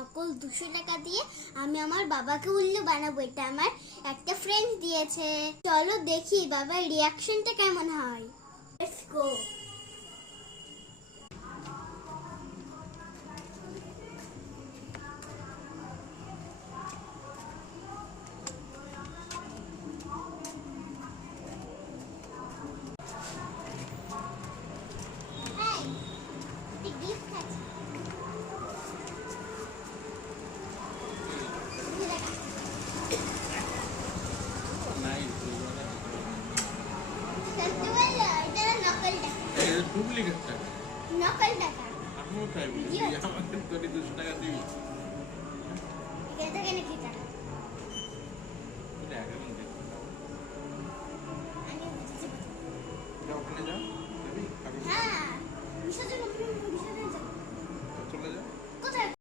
নকল 200 টাকা দিয়ে আমি আমার বাবাকে উল্লু বানাবো। এটা আমার একটা ফ্রেন্ড দিয়েছে। চলো দেখি বাবার রিয়াকশনটা কেমন হয়। Let's go.